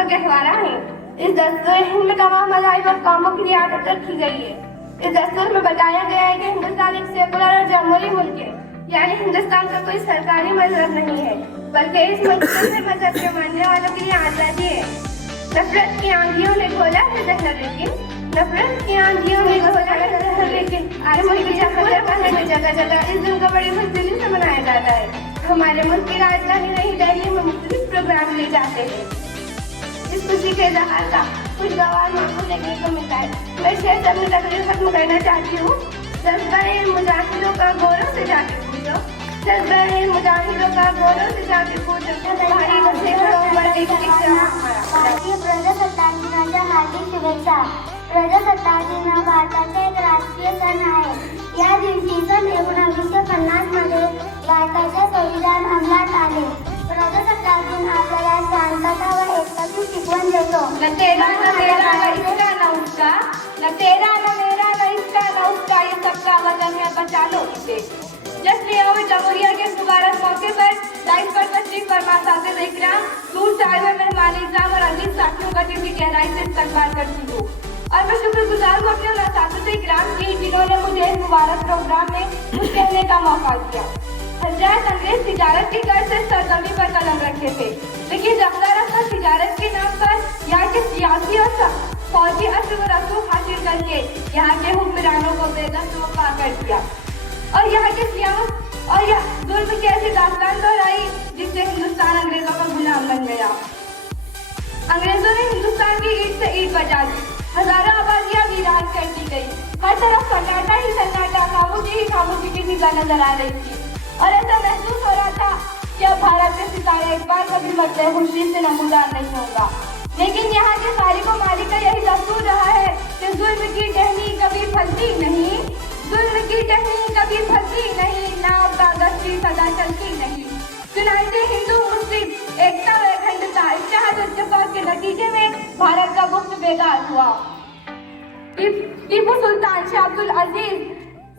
का गहवारा है। इस दस्तूर हिंद में तमाम मज़ाहिब और कौमों की रियासत रखी गई है। इस दस्तूर में बताया गया है कि हिंदुस्तान एक सेकुलर और जमहूरी मुल्क है, यानी हिंदुस्तान का कोई सरकारी मजहब नहीं है, बल्कि इस मुल्क में मजहब के मानने वालों के लिए आज़ादी है। नफरत की आंधियों ने घोला है जहर, लेकिन नफरत की आंधियों ने घोला है जहर, लेकिन आज मुल्क जगह जगह इस दिन को बड़ी खुशदिली से मनाया जाता है। हमारे मुल्क की राजधानी नई दिल्ली में मुख्तलिफ प्रोग्राम ले जाते हैं। इस खुशी के इज़हार का खुशगवार माहौल देखने को मिलता है। मैं शेर अपनी तकरीर खत्म करना चाहती हूँ। जज्बा-ए मुजाहिदों का गौरव से जाके पूछो, जज्बा-ए मुजाहिदों का गौरव से जाके पूछो, भारी बसे भारतीय प्रजासत्ताक दिनाच्या हार्दिक शुभेच्छा। प्रजासत्ताक दिन हा भारताचा एक राष्ट्रीय सण आहे। या दिवशी सन 1950 मध्ये भारताचे संविधान अंमलात आले। प्रजासत्ताक दिन आपल्याला शांतता व एकतेची शिकवण देतो। न तेरा न मेरा न इसका न उसका, न तेरा न मेरा न इसका न उसका, ये सबका वतन है, बचा लो इसे। जश्न-ए जमहूरिया के मुबारक मौके पर लाइव पर तशरीफ फरमा साथिब इकराम, दूर से आए हुए मेहमान इज़्ज़ाम और अजीज साथियों का दिल की गहराई से इस्तकबाल करती हूँ। और मैं शुक्रगुजार हूँ अपने साथिब इकराम की, जिन्होंने मुझे इस मुबारक प्रोग्राम में कुछ कहने का मौका दिया। हज़रत अंग्रेज तिजारत की गर्ज से सरजमी पर कदम रखे थे, लेकिन रफ्ता रफ्ता तिजारत के नाम पर यहाँ के सियासी और फौजी असर व रसूख हासिल करके यहाँ के हुक्मरानों को बेदस्त व पा कर दिया और यहाँ के सियासत और यह जुल्म की ऐसी दास्तान दोहराई जिससे हिंदुस्तान अंग्रेजों का गुलाम बन गया। अंग्रेजों ने हिंदुस्तान की ईंट से ईंट बजा दी, हजारों आबादियां वीरान कर दी गई। हर तरफ सन्नाटा ही सन्नाटा, खामोशी ही खामोशी की फिजा नजर आ रही थी और ऐसा महसूस हो रहा था कि अब भारत के सितारे एक बार कभी मसले खुशी से नमूदार नहीं होगा। लेकिन यहाँ के खालिक व मालिक का यही दस्तूर रहा है कि जुल्म की टहनी कभी फलती नहीं, जुल्म की टहनी कभी फलती नहीं, नाव कागज की सदा चलती नहीं। चुनाचे हिंदू मुस्लिम एकता व अखंडता, इत्तेहाद और इत्तेफाक के नतीजे में भारत का गुफ्त बेगार हुआ। टीपू सुल्तान, शाह अब्दुल अजीज,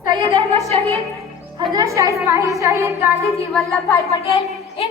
सैयद अहमद शहीद, हजरत शाह इस्माइल शहीद, गांधी जी, वल्लभ भाई पटेल, इन